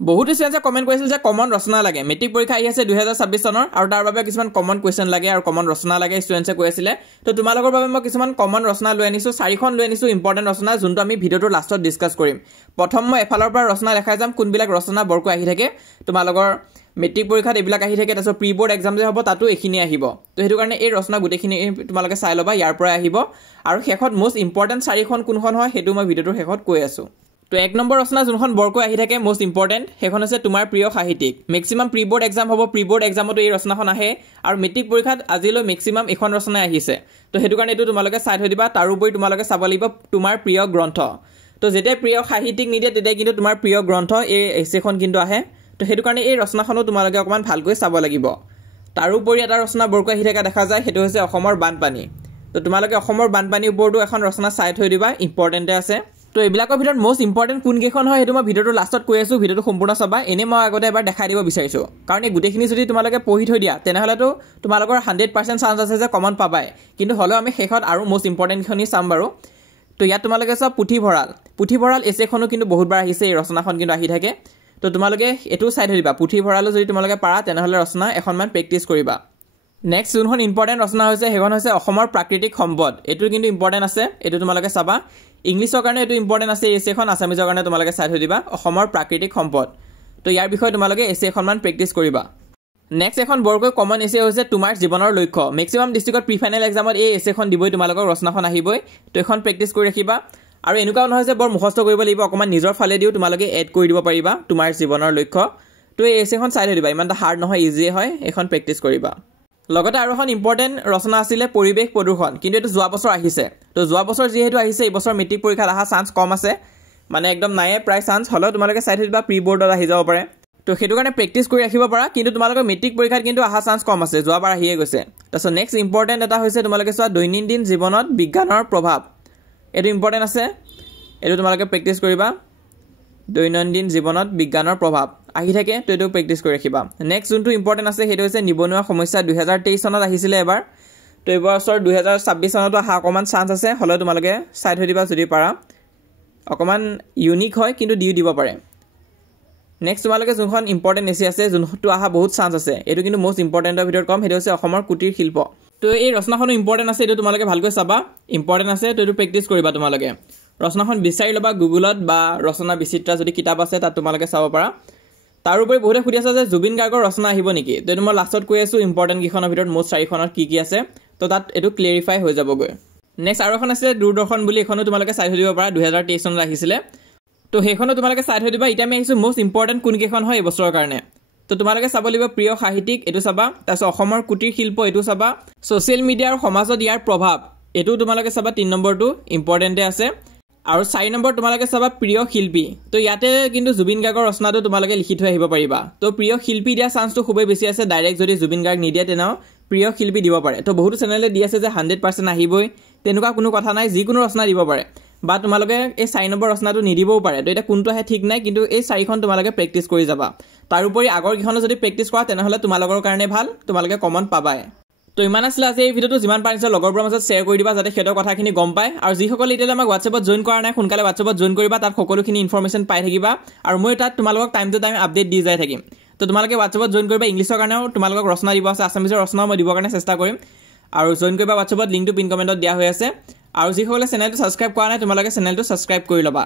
বহুতো ষ্টুডেণ্টে কমেণ্ট কৰিছিল যে কমন ৰচনা লাগে মেট্ৰিক পৰীক্ষা আহি আছে 2026 চনৰ আৰু তাৰ বাবে কিছুমান কমন কুৱেশ্যন লাগে আৰু কমন ৰচনা লাগে ষ্টুডেণ্টছে কৈ আছিলে তো তোমালোকৰ বাবে মই কিছুমান কমন ৰচনা লৈ আনিছোঁ 4খন লৈ আনিছোঁ ইম্পৰ্টেণ্ট ৰচনা যোনটো আমি ভিডিঅ'টোৰ লাষ্টত ডিছকাছ কৰিম প্ৰথম মই এফালৰ পৰা ৰচনা দেখাই যাম কোনবিলাক ৰচনা বৰকৈ আহি থাকে তোমালোকৰ মেট্ৰিক পৰীক্ষাত এইবিলাক আহি থাকে তাৰপিছত প্ৰি বৰ্ড এক্সাম যে হ'ব তাতো এইখিনি আহিব তো সেইটো কাৰণে এই ৰচনা গোটেইখিনি তোমালোকে চাই ল'বা ইয়াৰ পৰা আহিব আৰু শেষত মোষ্ট ইম্পৰ্টেণ্ট 4খন কোনখন হয় সেইটো মই ভিডিঅ'টোৰ শেষত কৈ আছোঁ তো 1 নম্বৰ ৰচনা যোনখন বৰকৈ আহি থাকে মোষ্ট ইম্পৰ্টেণ্ট সেইখন হৈছে তোমাৰ প্ৰিয় সাহিত্যিক মেক্সিমাম প্ৰি বৰ্ড এক্সাম হ'ব প্ৰি বৰ্ড এক্সামতো এই ৰচনাখন আহে আৰু মেট্ৰিক পৰীক্ষাত আজিলৈ মেক্সিমাম এখন ৰচনা আহিছে তো সেইটো কাৰণে এইটো তোমালোকে চাই থৈ দিবা তাৰোপৰি তোমালোকে চাব লাগিব তোমাৰ প্ৰিয় গ্ৰন্থ তো যেতিয়া প্ৰিয় সাহিত্যিক নিদিয়ে তেতিয়া কিন্তু তোমাৰ প্ৰিয় গ্ৰন্থ এই এছেখন কিন্তু আহে তো সেইটো কাৰণে এই ৰচনাখনো তোমালোকে অকমান ভালকৈ চাব লাগিব তাৰোপৰি এটা ৰচনা বৰকৈ আহি থকা দেখা যায় সেইটো হৈছে অসমৰ বানপানী তো তোমালোকে অসমৰ বানপানীৰ ওপৰতো এখন ৰচনা চাই থৈ দিবা ইম্পৰ্টেণ্ট আছে তো এইবিলাকৰ ভিতৰত মোষ্ট ইম্পৰ্টেণ্ট কোন কেইখন হয় সেইটো মই ভিডিঅ'টোৰ লাষ্টত কৈ আছোঁ ভিডিঅ'টো সম্পূৰ্ণ চাবা এনে মই আগতে এবাৰ দেখাই দিব বিচাৰিছোঁ কাৰণ এই গোটেইখিনি যদি তোমালোকে পঢ়ি থৈ দিয়া তেনেহ'লেতো তোমালোকৰ 100% চান্স আছে যে কমন পাবাই কিন্তু হ'লেও আমি শেষত আৰু মোষ্ট ইম্পৰ্টেণ্টখিনি চাম বাৰু তো ইয়াত তোমালোকে চব পুথিভঁৰাল এছেখনো কিন্তু বহুতবাৰ আহিছে এই ৰচনাখন কিন্তু আহি থাকে তো তোমালোকে এইটো চাই থৈ দিবা পুথিভঁৰালো যদি তোমালোকে পাৰা তেনেহ'লে ৰচনা এখনমান প্ৰেক্টিছ কৰিবা নেক্সট যোনখন ইম্পৰ্টেণ্ট ৰচনা হৈছে সেইখন হৈছে অসমৰ প্ৰাকৃতিক সম্পদ এইটো কিন্তু ইম্পৰ্টেণ্ট আছে এইটো তোমালোকে চাবা ইংলিছৰ কাৰণে এইটো ইম্পৰ্টেণ্ট আছে এছেখন আছামিজৰ কাৰণে তোমালোকে চাই থৈ দিবা অসমৰ প্ৰাকৃতিক সম্পদ তো ইয়াৰ বিষয়ে তোমালোকে এছে এখনমান প্ৰেক্টিছ কৰিবা নেক্সট এখন বৰকৈ কমন এছে হৈছে তোমাৰ জীৱনৰ লক্ষ্য মেক্সিমাম ডিষ্ট্ৰিক্টত প্ৰি ফাইনেল এক্সামত এই এছেখন দিবই তোমালোকৰ ৰচনাখন আহিবই তো এখন প্ৰেক্টিছ কৰি ৰাখিবা আৰু এনেকুৱাও নহয় যে বৰ মুখস্থ কৰিব লাগিব অকমান নিজৰ ফালে দিও তোমালোকে এড কৰি দিব পাৰিবা তোমাৰ জীৱনৰ লক্ষ্য তো এই এছেখন চাই থৈ দিবা ইমান হাৰ্ড নহয় ইজিয়ে হয় এখন প্ৰেক্টিছ কৰিবা লগতে আৰু এখন ইম্পৰ্টেণ্ট ৰচনা আছিলে পৰিৱেশ প্ৰদূষণ কিন্তু এইটো যোৱা বছৰ আহিছে তো যোৱা বছৰ যিহেতু আহিছে এই বছৰ মেট্ৰিক পৰীক্ষাত অহা চান্স কম আছে মানে একদম নায়ে প্ৰায় চান্স হ'লেও তোমালোকে চাই থৈ দিবা প্ৰি বৰ্ডত আহি যাব পাৰে তো সেইটো কাৰণে প্ৰেক্টিছ কৰি ৰাখিব পাৰা কিন্তু তোমালোকৰ মেট্ৰিক পৰীক্ষাত কিন্তু অহা চান্স কম আছে যোৱাবাৰ আহিয়ে গৈছে তাৰপিছত নেক্সট ইম্পৰ্টেণ্ট এটা হৈছে তোমালোকে চোৱা দৈনন্দিন জীৱনত বিজ্ঞানৰ প্ৰভাৱ এইটো ইম্পৰ্টেণ্ট আছে এইটো তোমালোকে প্ৰেক্টিছ কৰিবা দৈনন্দিন জীৱনত বিজ্ঞানৰ প্ৰভাৱ আহি থাকে তো এইটো প্ৰেক্টিছ কৰি ৰাখিবা নেক্সট যোনটো ইম্পৰ্টেণ্ট আছে সেইটো হৈছে নিবনুৱা সমস্যা 2023 চনত আহিছিলে এবাৰ তো এই বছৰ 2026 চনতো অহা অকণমান চান্স আছে হ'লেও তোমালোকে চাই থৈ দিবা যদি পাৰা অকণমান ইউনিক হয় কিন্তু দিব পাৰে নেক্সট তোমালোকে যোনখন ইম্পৰ্টেণ্ট এছে আছে যোনটো অহা বহুত চান্স আছে এইটো কিন্তু মোষ্ট ইম্পৰ্টেণ্টৰ ভিতৰত কম সেইটো হৈছে অসমৰ কুটিৰ শিল্প তো এই ৰচনাখনো ইম্পৰ্টেণ্ট আছে এইটো তোমালোকে ভালকৈ চাবা ইম্পৰ্টেণ্ট আছে তো এইটো প্ৰেক্টিছ কৰিবা তোমালোকে ৰচনাখন বিচাৰি ল'বা গুগলত বা ৰচনা বিচিত্ৰা যদি কিতাপ আছে তাত তোমালোকে চাব পাৰা তাৰোপৰি বহুতে সুধি আছে যে জুবিন গাৰ্গৰ ৰচনা আহিব নেকি তো এইটো মই লাষ্টত কৈ আছোঁ ইম্পৰ্টেণ্ট কেইখনৰ ভিতৰত মোষ্ট 4খনত কি আছে তো তাত এইটো ক্লিয়াৰিফাই হৈ যাবগৈ নেক্সট আৰু এখন আছে দূৰদৰ্শন বুলি এখনো তোমালোকে চাই থৈ দিব পাৰা 2023 চনত আহিছিলে তো সেইখনো তোমালোকে চাই থৈ দিবা এতিয়া আমি আহিছোঁ মোষ্ট ইম্পৰ্টেণ্ট কোন কেইখন হয় এই বছৰৰ কাৰণে তো তোমালোকে চাব লাগিব প্ৰিয় সাহিত্যিক এইটো চাবা তাৰপিছত অসমৰ কুটিৰ শিল্প এইটো চাবা ছ'চিয়েল মিডিয়া আৰু সমাজত ইয়াৰ প্ৰভাৱ এইটো তোমালোকে চাবা 3 নম্বৰটো ইম্পৰ্টেণ্টে আছে আৰু 4 নম্বৰ তোমালোকে চাবা প্ৰিয় শিল্পী তো ইয়াতে কিন্তু জুবিন গাৰ্গৰ ৰচনাটো তোমালোকে লিখি থৈ আহিব পাৰিবা তো প্ৰিয় শিল্পী দিয়া চান্সটো খুবেই বেছি আছে ডাইৰেক্ট যদি জুবিন গাৰ্গ নিদিয়ে তেনেও প্ৰিয় শিল্পী দিব পাৰে তো বহুতো চেনেলে দি আছে যে 100% আহিবই তেনেকুৱা কোনো কথা নাই যিকোনো ৰচনা দিব পাৰে বা তোমালোকে এই 4 নম্বৰ ৰচনাটো নিদিবও পাৰে তো এটা কোনটো আহে ঠিক নাই কিন্তু এই 4খন তোমালোকে প্ৰেক্টিছ কৰি যাবা তাৰোপৰি আগৰ কেইখনো যদি প্ৰেক্টিছ কৰা তেনেহ'লে তোমালোকৰ কাৰণে ভাল তোমালোকে কমন পাবাই তো ইমান আছিলে আজি এই ভিডিঅ'টো যিমান পাৰিছে লগৰবোৰৰ মাজত শ্বেয়াৰ কৰি দিবা যাতে সিহঁতৰ কথাখিনি গম পায় আৰু যিসকলে এতিয়ালৈ আমাক হোৱাটছএপত জইন কৰা নাই সোনকালে হোৱাটছএপত জইন কৰিবা তাত সকলোখিনি ইনফৰমেশ্যন পাই থাকিবা আৰু মই তাত তোমালোকক টাইম টু টাইম আপডেট দি যাই থাকিম তো তোমালোকে হোৱাটছএপত জইন কৰিবা ইংলিছৰ কাৰণেও তোমালোকক ৰচনা দিব আছে আছামিজৰ ৰচনাও মই দিবৰ কাৰণে চেষ্টা কৰিম আৰু জইন কৰিবা হোৱাটছএপত লিংকটো পিন কমেণ্টত দিয়া হৈ আছে আৰু যিসকলে চেনেলটো ছাবস্ক্ৰাইব কৰা নাই তোমালোকে চেনেলটো ছাবস্ক্ৰাইব কৰি ল'বা